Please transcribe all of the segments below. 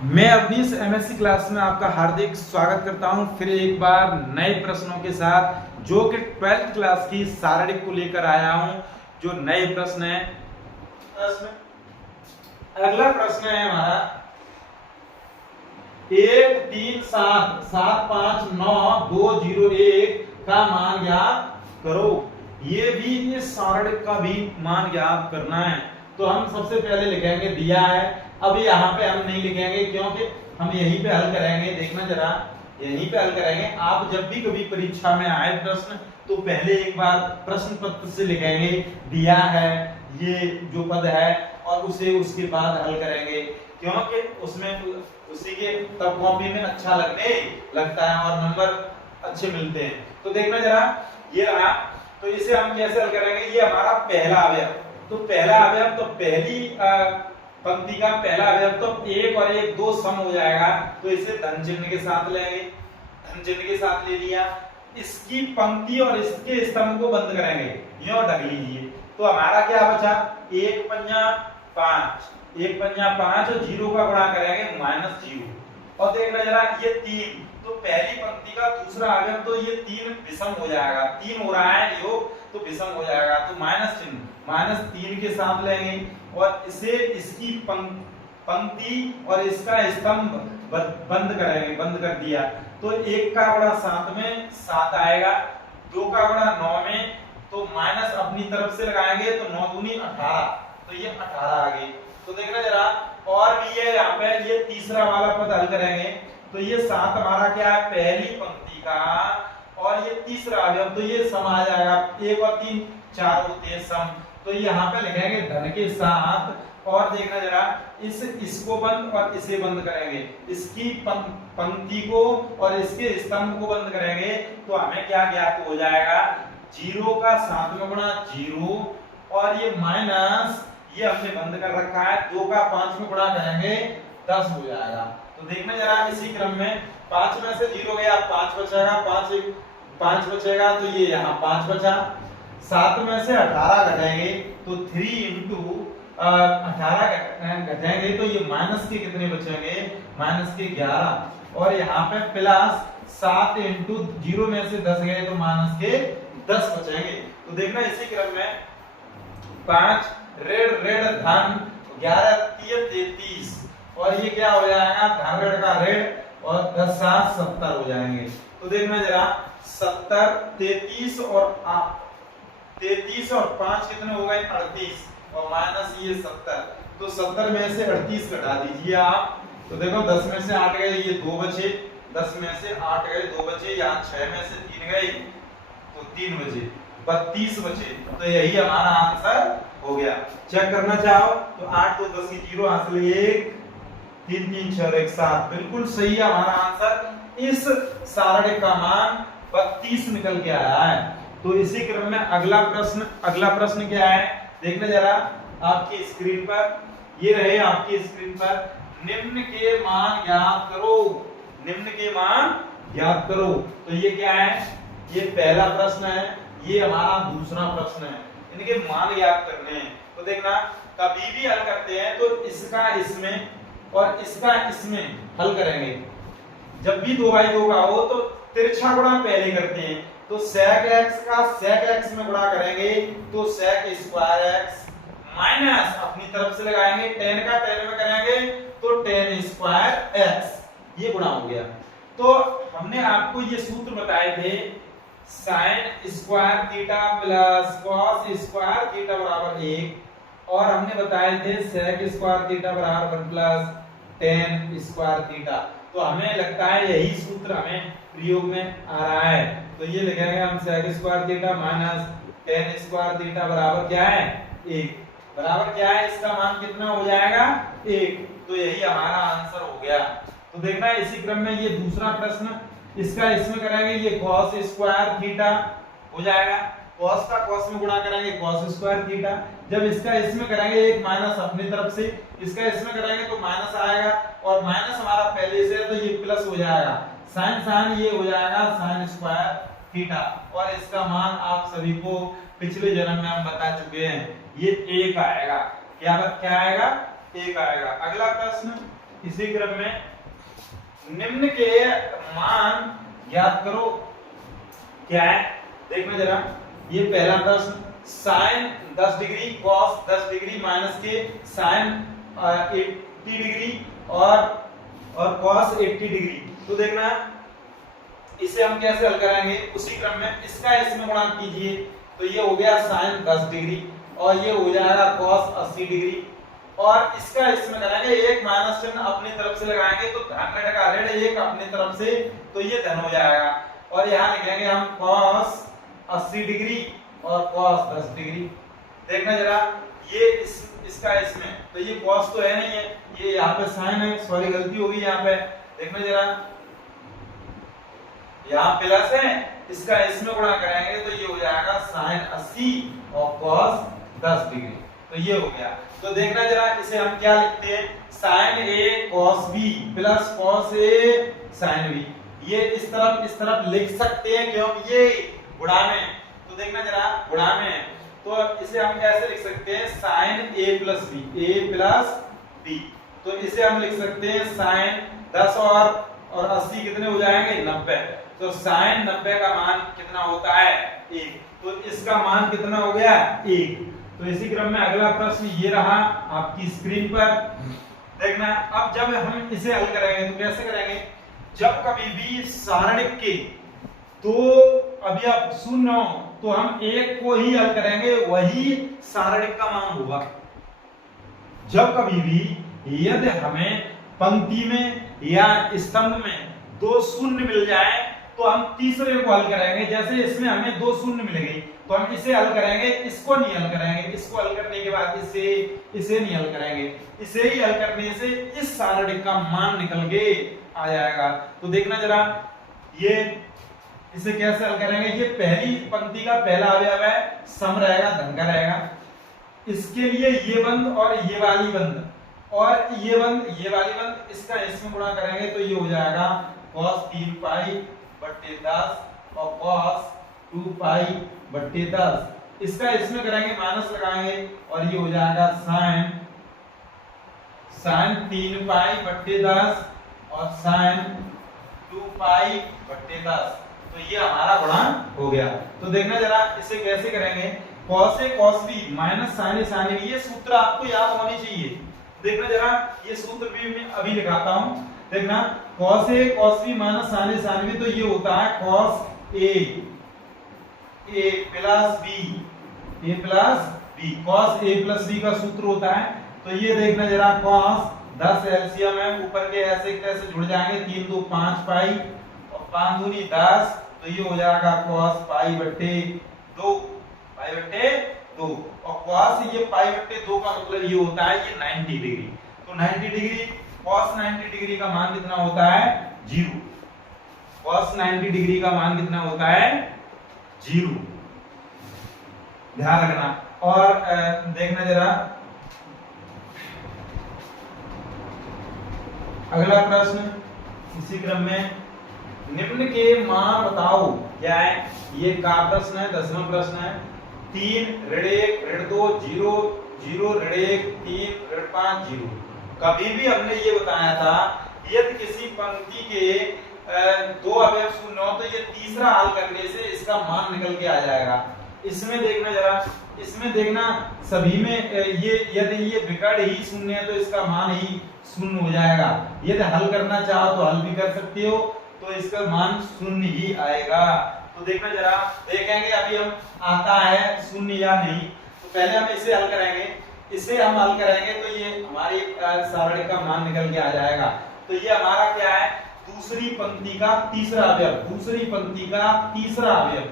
मैं Awanish MSc class में आपका हार्दिक स्वागत करता हूं फिर एक बार नए प्रश्नों के साथ, जो कि 12th क्लास की शारीरिक को लेकर आया हूं। जो नए प्रश्न है, अगला प्रश्न है हमारा 1 3 7 7 5 9 2 0 1 का मान ज्ञात करो। ये भी इस शारीरिक का भी मान ज्ञात करना है। तो हम सबसे पहले लिखेंगे दिया है। अब यहाँ पे हम नहीं लिखेंगे क्योंकि हम यहीं पे हल करेंगे। देखना जरा, यहीं पे हल करेंगे। आप जब भी कभी परीक्षा में आए प्रश्न, तो पहले एक बार प्रश्न पत्र से लिखेंगे दिया है ये जो पद है, और उसे उसके बाद हल करेंगे, क्योंकि उसमें उसी के तब कॉपी में अच्छा लगता है और नंबर अच्छे मिलते हैं। तो देखना जरा, ये रहा। तो इसे हम कैसे हल करेंगे? ये हमारा पहला अवयव, तो पहला अवयव, तो पहली पंक्ति का पहला अवयव तो 1 और 1 2 सम हो जाएगा, तो इसे धन चिन्ह के साथ लेंगे। धन चिन्ह के साथ ले लिया। इसकी पंक्ति और इसके स्तंभ को बंद करेंगे, यूं ढक लीजिए। तो हमारा क्या बचा? 1 पंजा 5, 1 पंजा 5 और 0 का गुणा करेंगे -0। और देखना जरा, ये 3, तो पहली पंक्ति का दूसरा अवयव, तो ये 3 विषम हो जाएगा। 3 हो रहा है योग, तो विषम हो जाएगा। तो माइनस चिन्ह -3 के साथ लेंगे, और इसे इसकी पंक्ति और इसका स्तंभ बंद करेंगे। बंद कर दिया तो 1 का गुणा 7 में 7 आएगा, 2 का गुणा 9 में, तो माइनस अपनी तरफ से लगाएंगे, तो 9 दूनी 18, तो ये 18 आ गई। तो देखना जरा, और भी ये यहाँ पे ये तीसरा वाला पद हल करेंगे। तो ये 7 हमारा क्या है? पहली पंक्ति का, और ये तीसरा अवयव, तो ये सम आ जाएगा। 1 और 3 4 होते हैं सम, तो यहाँ पे लिखेंगे धन के साथ। और देखना जरा, इसको बंद और इसे बंद करेंगे, इसकी पंक्ति को और इसके स्तंभ को बंद करेंगे, तो हमें क्या ज्ञात हो जाएगा? 0 का 7 में गुणा 0, और ये माइनस, ये हमने बंद कर रखा है, 2 का 5 में गुणा करेंगे 10 हो जाएगा। तो देखना जरा, इसी क्रम में 5 में से 0 गया, 5 बचेगा, 5 बचेगा, तो ये यहाँ 5 बचा। 7 में से 18 घटाएंगे, तो 3 इंटू 18 घटाएंगे, तो ये माइनस के कितने बचेंगे? माइनस के 11। और यहाँ पे प्लस 7 इंटू 0 में से 10 गए, तो माइनस के 10 बचेंगे। तो देखना, इसी क्रम में 5 ऋण धन 11 3 33, और ये क्या हो जाएगा? धन ऋण का ऋण, और 10 7 70 हो जाएंगे। तो देखना जरा, 70 33 और 5 कितने हो गए? 38, और माइनस ये 70, तो 70 में से 38 घटा दीजिए आप। तो देखो 10 में से 8 गए, ये 2 बचे, 10 में से 8 गए, 2 बचे, यहाँ 6 में से 3 गए, तो 3 बचे, 32 बचे। तो यही हमारा आंसर हो गया। चेक करना चाहो तो 8 2 10 की 0 हासिल 1 3 3 6 1 7, बिल्कुल सही है हमारा आंसर। इस सारणी का मान 32 निकल के आया है। तो इसी क्रम में अगला प्रश्न क्या है? देखना जरा आपकी स्क्रीन पर, ये रहे आपकी स्क्रीन पर, निम्न के मान ज्ञात करो। निम्न के मान ज्ञात करो। तो ये क्या है? ये पहला प्रश्न है, ये हमारा दूसरा प्रश्न है। इनके मान ज्ञात करने हैं। तो देखना, कभी भी हल करते हैं तो इसका इसमें और इसका इसमें हल करेंगे। जब भी 2/2 का हो तो तिरछा गुणा पहले करते हैं। तो sec x का sec x में गुणा करेंगे, तो sec स्क्वायर x माइनस अपनी तरफ से लगाएंगे, tan का tan में करेंगे, तो tan स्क्वायर x, ये गुणा हो गया। तो हमने आपको ये सूत्र बताए थे, sin square theta plus cos square theta बराबर 1, और हमने बताए थे sec स्क्वायर थीटा बराबर 1 प्लस tan स्क्वायर थीटा। तो हमें लगता है यही सूत्र हमें प्रयोग में आ रहा है। तो ये लिखेंगे हम sec square theta minus tan square theta बराबर क्या है? 1। बराबर क्या है? इसका मान कितना हो जाएगा? 1। तो यही हमारा आंसर हो गया। तो देखना, इसी क्रम में ये दूसरा प्रश्न, इसका इसमें करेंगे, ये cos स्क्वायर थीटा हो जाएगा, cos का cos में गुणा करेंगे, cos स्क्वायर थीटा। जब इसका इसमें करेंगे, एक माइनस अपनी तरफ से, इसका इसमें करेंगे तो माइनस आएगा, और माइनस हमारा पहले से है तो ये प्लस हो जाएगा, sin ये हो जाएगा sin स्क्वायर थीटा। और इसका मान आप सभी को पिछले जन्म में हम बता चुके हैं, ये 1 आएगा। क्या आएगा? 1 आएगा। अगला प्रश्न इसी क्रम में निम्न के मान ज्ञात करो। क्या है देखना जरा, ये पहला प्रश्न, sine 10 degree cos 10 degree minus के साइन 80 डिग्री और कॉस 80 डिग्री। तो देखना इसे हम कैसे हल कराएंगे, उसी क्रम में इसका इसमें गुणा कीजिए, तो ये हो गया साइन 10 डिग्री और ये हो जाएगा कॉस 80 डिग्री, और इसका इसमें कराएंगे, एक माइनस चिन्ह अपनी तरफ से लगाएंगे तो धन रहेगा, ऋण एक अपनी तरफ से तो ये धन हो जाएगा, और यहाँ लिखेंगे हम कॉस 80 डिग्री और कॉस 10 डिग्री। देखना जरा ये इसका इसमें, तो ये कॉस तो है नहीं है, ये यहाँ पे साइन है, सॉरी गलती होगी यहाँ पे। देखना जरा यहाँ प्लस है, इसका इसमें गुणा करेंगे तो ये हो जाएगा साइन 80 और कॉस 10 डिग्री, तो ये हो गया। तो देखना जरा इसे हम क्या लिखते हैं, sign A cos B plus cos A sine B, ये इस तरफ लिख सकते हैं क्योंकि ये गुणा में, तो देखना जरा गुणा में, तो इसे हम कैसे लिख सकते हैं, साइन ए प्लस बी, तो इसे हम लिख सकते हैं साइन 10 और 80 कितने हो जाएंगे 90, तो साइन 90 का मान कितना होता है 1, तो इसका मान कितना हो गया 1। तो इसी क्रम में अगला प्रश्न ये रहा आपकी स्क्रीन पर। देखना अब जब हम इसे हल करेंगे तो कैसे करेंगे, जब कभी भी सारणिक के तो अभी आप सुन रहे हो तो हम एक को ही हल करेंगे, वही सारणिक का मान होगा। जब कभी भी यदि हमें पंक्ति में या स्तंभ में दो शून्य मिल जाए तो हम तीसरे को हल करेंगे, जैसे इसमें हमें दो शून्य मिल गई तो हम इसे हल करेंगे, इसको नहीं हल करेंगे, इसको हल करने के बाद इसे नहीं हल करेंगे, इसे ही हल करने से इस सारणिक का मान निकल के आ जाएगा। तो देखना जरा ये इसे कैसे हल करेंगे, ये पहली पंक्ति का पहला अवयव है, सम रहेगा, धन का रहेगा, इसके लिए ये बंद और ये वाली बंद और ये वाली बंद, इसका इसमें गुणा करेंगे तो ये हो जाएगा cos 3 पाई बट्टे 10 और cos 2 पाई बट्टे 10, इसका इसमें करेंगे माइनस लगाएंगे और ये हो जाएगा sin 3 पाई बट्टे 10 और sin 2 पाई बट्टे 10, तो ये हमारा गुणा हो गया। तो देखना जरा इसे कैसे करेंगे, cos a cos b minus sin a sin b, ये सूत्र आपको याद होनी चाहिए। देखना जरा ये सूत्र भी मैं अभी लिखाता हूं, देखना cos a cos b minus sin a sin b, तो ये होता है cos a plus b, cos a plus b का सूत्र होता है। तो ये देखना जरा cos 10 एलसीएम है, ऊपर के ऐसे कैसे जुड़ जाएंगे, 3 2 5 पाई और 5 दूनी 10, तो ये हो जाएगा cos पाई बट्टे 2 और cos ये पाई बट्टे 2 का मतलब ये होता है ये 90 डिग्री, तो 90 डिग्री cos 90 डिग्री का मान कितना होता है 0, cos 90 डिग्री का मान कितना होता है 0, ध्यान रखना। और देखना जरा अगला प्रश्न इसी क्रम में, निम्न के मान बताओ, क्या है ये का प्रश्न है, 10वां प्रश्न है, 3 ऋण 1 ऋण 2 0 0 ऋण 1 3 ऋण 5 0। कभी भी हमने ये बताया था यदि किसी पंक्ति के दो अवयव शून्य हो तो ये तीसरा हल करने से इसका मान निकल के आ जाएगा। इसमें देखना जरा, इसमें देखना सभी में ये यदि ये विकर्ण ही शून्य है तो इसका मान ही शून्य हो जाएगा, यदि हल करना चाहो तो हल भी कर सकते हो, तो इसका मान शून्य ही आएगा। तो देखना जरा, देखेंगे अभी हम आता है शून्य या नहीं, तो पहले हम इसे हल करेंगे, इसे हम हल करेंगे तो ये हमारी सारणी का मान निकल के आ जाएगा। तो ये हमारा क्या है, दूसरी पंक्ति का तीसरा अवयव, दूसरी पंक्ति का तीसरा अवयव,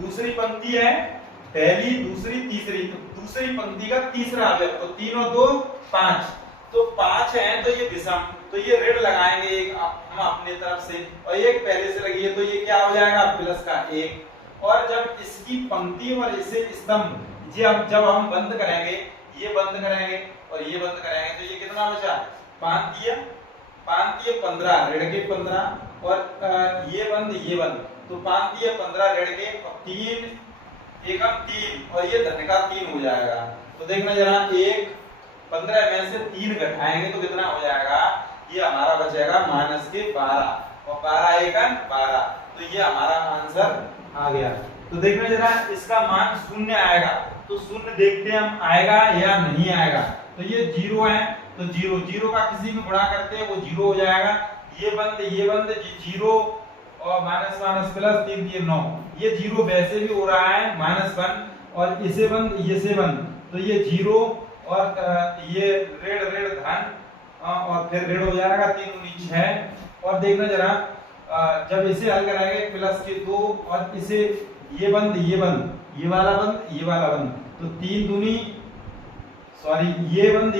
दूसरी पंक्ति है पहली दूसरी तीसरी, तो दूसरी पंक्ति का तीसरा अवयव, तो 3 और 2 5, तो 5 है तो ये विषम, तो ये ऋण लगाएंगे एक हम अपने तरफ से और एक पहले से लगी है, तो ये क्या हो जाएगा प्लस का 1। और जब इसकी पंक्ति और इसे स्तंभ जब हम बंद करेंगे, ये बंद करेंगे और ये बंद करेंगे, तो ये कितना बचा 5 दिया 15 ऋण के 15 और ये बंद, तो 5 दिए 15 ऋण के और 3 एकम 3 और ये धन का 3 हो जाएगा। तो देखना जरा 1 15 में से 3 घटाएंगे तो कितना हो जाएगा ये हमारा बचेगा माइनस के 12 और 12 एकम 12, तो ये हमारा आंसर आ गया। तो देखना जरा इसका मान शून्य आएगा, तो शून्य देखते हैं हम आएगा या नहीं आएगा। तो ये 0 है, तो 0 का किसी में गुणा करते हैं वो 0 हो जाएगा। ये बंद 0 और माइनस माइनस प्लस 3 3 9, ये 0 वैसे भी हो रहा है -1 और इसे बंद ये से बंद, तो ये 0 और ये ऋण धन और फिर ऋण हो जाएगा 3 दूनी 6। और देखना जरा जब इसे हल कराएंगे प्लस के 2 और इसे ये बंद ये वाला बंद, तो 3 दूनी ये बंद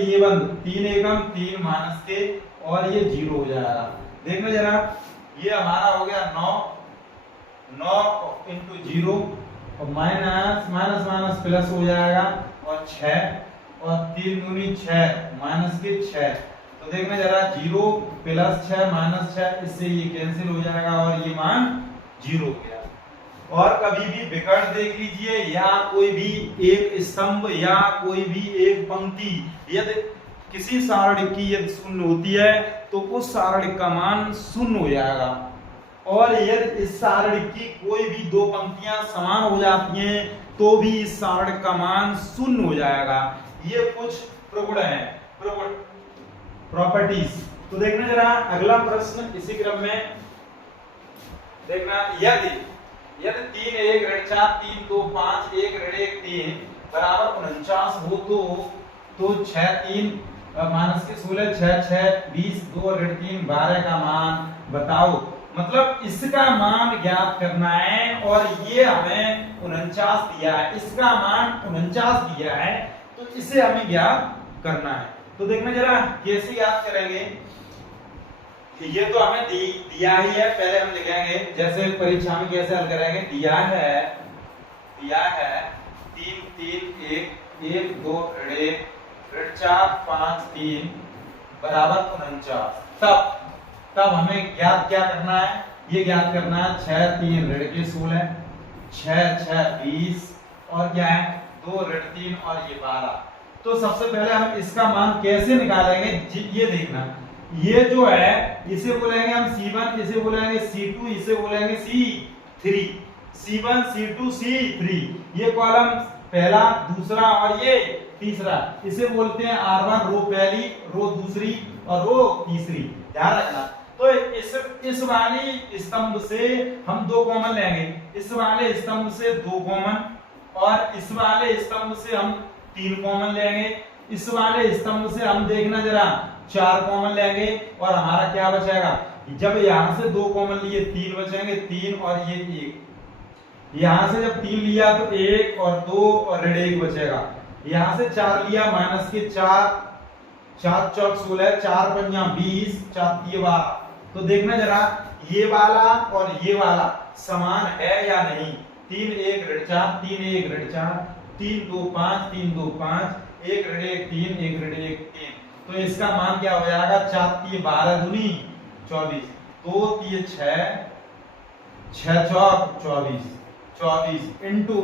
3 एकम 3 माइनस के और ये 0 हो जाएगा। देखना जरा ये हमारा हो गया 9 इंटू 0 और माइनस माइनस माइनस प्लस हो जाएगा और 6 और 3 दूनी 6 माइनस के 6। तो देखना जरा 0 प्लस 6 माइनस 6, इससे ये कैंसिल हो जाएगा और ये मान 0 हो गया। और कभी भी विकर्ण देख लीजिए या कोई भी एक स्तंभ या कोई भी एक पंक्ति यदि किसी सारणी की यदि शून्य होती है तो उस सारणी का मान शून्य हो जाएगा। और यदि इस सारणी की कोई भी दो पंक्तियां समान हो जाती हैं तो भी इस सारणी का मान शून्य हो जाएगा। ये कुछ प्रगुण है, प्रॉपर्टीज। तो देखना जरा अगला प्रश्न इसी क्रम में देखना, यदि 3 1 ऋण 4 3 2 5 1 ऋण 1 3 बराबर 49 हो तो 6 3 माइनस के 16 6 6 20 2 ऋण 3 12 का मान बताओ। मतलब इसका मान ज्ञात करना है और ये हमें 49 दिया है, इसका मान 49 दिया है, तो इसे हमें ज्ञात करना है। तो देखना जरा कैसे ज्ञात करेंगे। ये तो हमें दिया ही है, पहले हम लिखेंगे जैसे परीक्षा में कैसे हल करेंगे। दिया है 3 3 1 1 2 ऋण 1 ऋण 4 5 3 बराबर 49। तब हमें ज्ञात क्या करना है, ये ज्ञात करना है 6 3 ऋण के 16 6 6 20 और क्या है 2 ऋण 3 और ये 12। तो सबसे पहले हम इसका मान कैसे निकालेंगे ये देखना। ये जो है इसे बोलेंगे हम C1, इसे बोलेंगे C2, इसे बोलेंगे C3, C1 C2 C3, ये कॉलम पहला दूसरा और ये तीसरा, इसे बोलते हैं R1 रो पहली रो दूसरी और रो तीसरी, ध्यान रखना। तो इस वाली स्तंभ से हम 2 कॉमन लेंगे, इस वाले स्तंभ से 2 कॉमन और इस वाले स्तंभ से हम 3 कॉमन लेंगे, इस वाले स्तंभ से हम देखना जरा 4 कॉमन लेंगे और हमारा क्या बचेगा। जब यहां से 2 कॉमन लिए 3 बचेंगे, 3 और ये 1, यहां से जब 3 लिया तो 1 और 2 और ऋण 1 बचेगा। यहां से 4 लिया माइनस के 4 4 चौक 16 4 पंजा 20 4 3 12। तो देखना जरा ये वाला और ये वाला समान है या नहीं। 3 1 ऋण 4 3 1 ऋण 4 3 2 5 3 2 5 1 ऋण 1 3 1 ऋण 1 3। तो इसका मान क्या हो जाएगा 4 3 12 दूनी 24 2 3 6 6 चौक 24 इंटू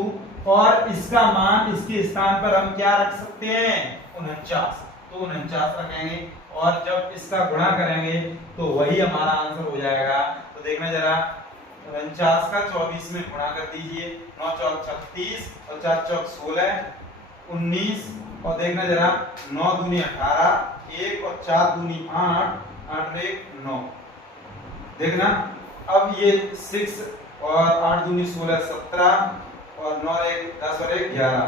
और इसका मान इसके स्थान पर हम क्या रख सकते हैं 49, तो 49 रखेंगे और जब इसका गुणा करेंगे तो वही हमारा आंसर हो जाएगा। तो देखना जरा 49 का 24 में गुणा कर दीजिए, 9 चौक 36 और 4 चौक 16 19 और देखना जरा 9 दूनी 18 1 और 4 दूनी 8 8 1 9। देखना अब ये 6 और 8 दूनी 16 17 और 9 1 10 और 1 11।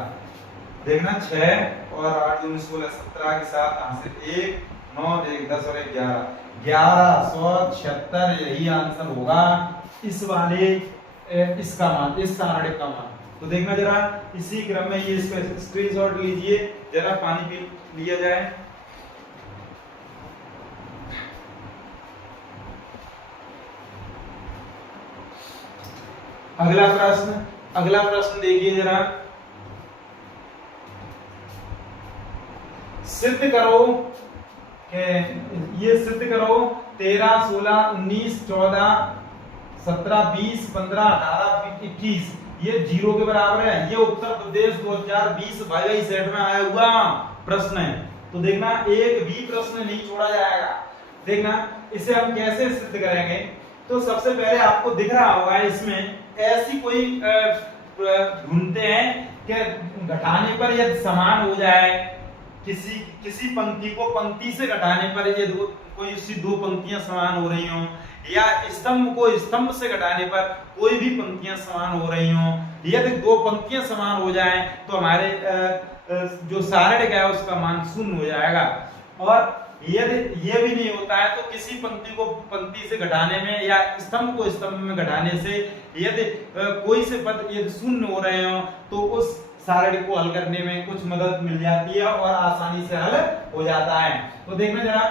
देखना 6 और 8 दूनी 16 17 के साथ यहां से 1 9 1 10 और 1 11 1176 यही आंसर होगा इस वाले इसका मान, इस सारणी का मान। तो देखना जरा इसी क्रम में ये इसका स्क्रीनशॉट लीजिए, जरा पानी पी लिया जाए। अगला प्रश्न देखिए जरा, सिद्ध करो कि ये सिद्ध करो 13 16 19 14 17 20 15 18 21 ये 0 के बराबर है। ये उत्तर प्रदेश 2020 वाई सेट में आया हुआ प्रश्न है। तो देखना एक भी प्रश्न नहीं छोड़ा जाएगा। देखना इसे हम कैसे सिद्ध करेंगे। तो सबसे पहले आपको दिख रहा होगा इसमें ऐसी कोई ढूंढते हैं कि घटाने पर यदि समान हो जाए, किसी पंक्ति को पंक्ति से घटाने पर यदि कोई सी दो पंक्तियां समान हो रही हो, या स्तंभ को स्तंभ से घटाने पर कोई भी पंक्तियां समान हो रही हो, यदि दो पंक्तियां समान हो जाएं तो हमारे जो सारणिक है उसका मान शून्य हो जाएगा। और यदि ये भी नहीं होता है तो किसी पंक्ति को पंक्ति से घटाने में या स्तंभ को स्तंभ में घटाने से यदि कोई से पद यदि शून्य हो रहे हो तो उस सारणिक को हल करने में कुछ मदद मिल जाती है और आसानी से हल हो जाता है। तो देखना जरा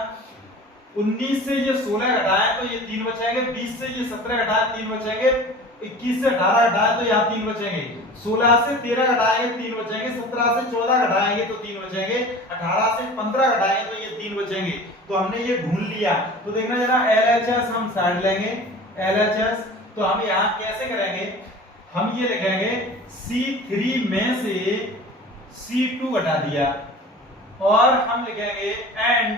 19 से ये 16 घटाएं तो ये 3 बचेंगे, 20 से ये 17 घटाएं 3 बचेंगे, 21 से 18 घटाएं तो यहाँ 3 बचेंगे, 16 से 13 घटाएंगे 3 बचेंगे, 17 से 14 घटाएंगे तो 3 बचेंगे, 18 से 15 घटाएंगे तो ये 3 बचेंगे। तो हमने ये ढूंढ लिया। तो देखना जरा LHS हम साइड लेंगे, LHS तो हम यहाँ कैसे करेंगे, हम ये लिखेंगे C3 में से C2 घटा दिया और हम लिखेंगे एंड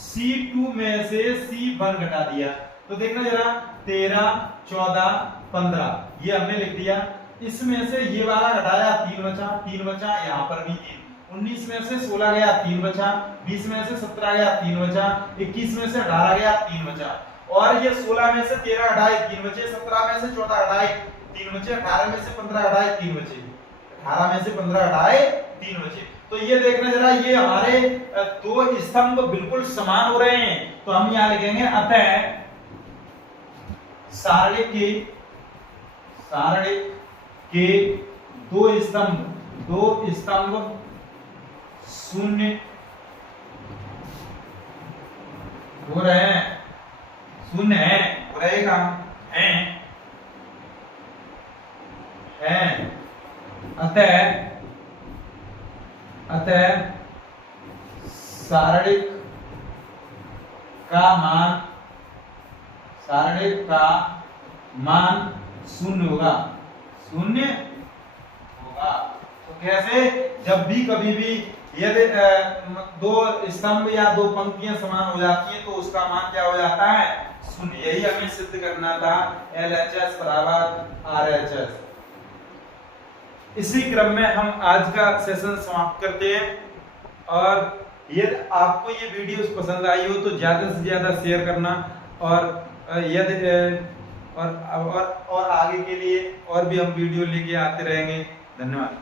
C2 में से C1 घटा दिया। तो देखना जरा 13, 14, 15 ये हमने लिख दिया। इसमें से ये वाला घटाया 3 बचा, यहाँ पर भी 3, 19 में से 16 गया 3 बचा, 20 में से 17 गया 3 बचा, 21 में से 18 गया 3 बचा, और ये 16 में से 13 घटाए 3 बचे, 17 में से 14 घटाए 3 बचे, 18 में से 15 घटाए 3 बचे, 18 में से 15 घटाए 3 बचे। तो ये देखना जरा ये हमारे दो स्तंभ बिल्कुल समान हो रहे हैं। तो हम यहाँ लिखेंगे अतः सारणिक के दो स्तंभ शून्य हो रहे हैं, शून्य है हो रहेगा है अतः सारणिक का मान शून्य होगा। तो कैसे, जब भी कभी भी यदि दो स्तंभ या दो पंक्तियां समान हो जाती हैं तो उसका मान क्या हो जाता है, शून्य। यही हमें सिद्ध करना था, LHS बराबर RHS। इसी क्रम में हम आज का सेशन समाप्त करते हैं। और यदि आपको ये वीडियो पसंद आई हो तो ज्यादा से ज्यादा शेयर करना, और यदि और आगे के लिए और भी हम वीडियो लेके आते रहेंगे। धन्यवाद।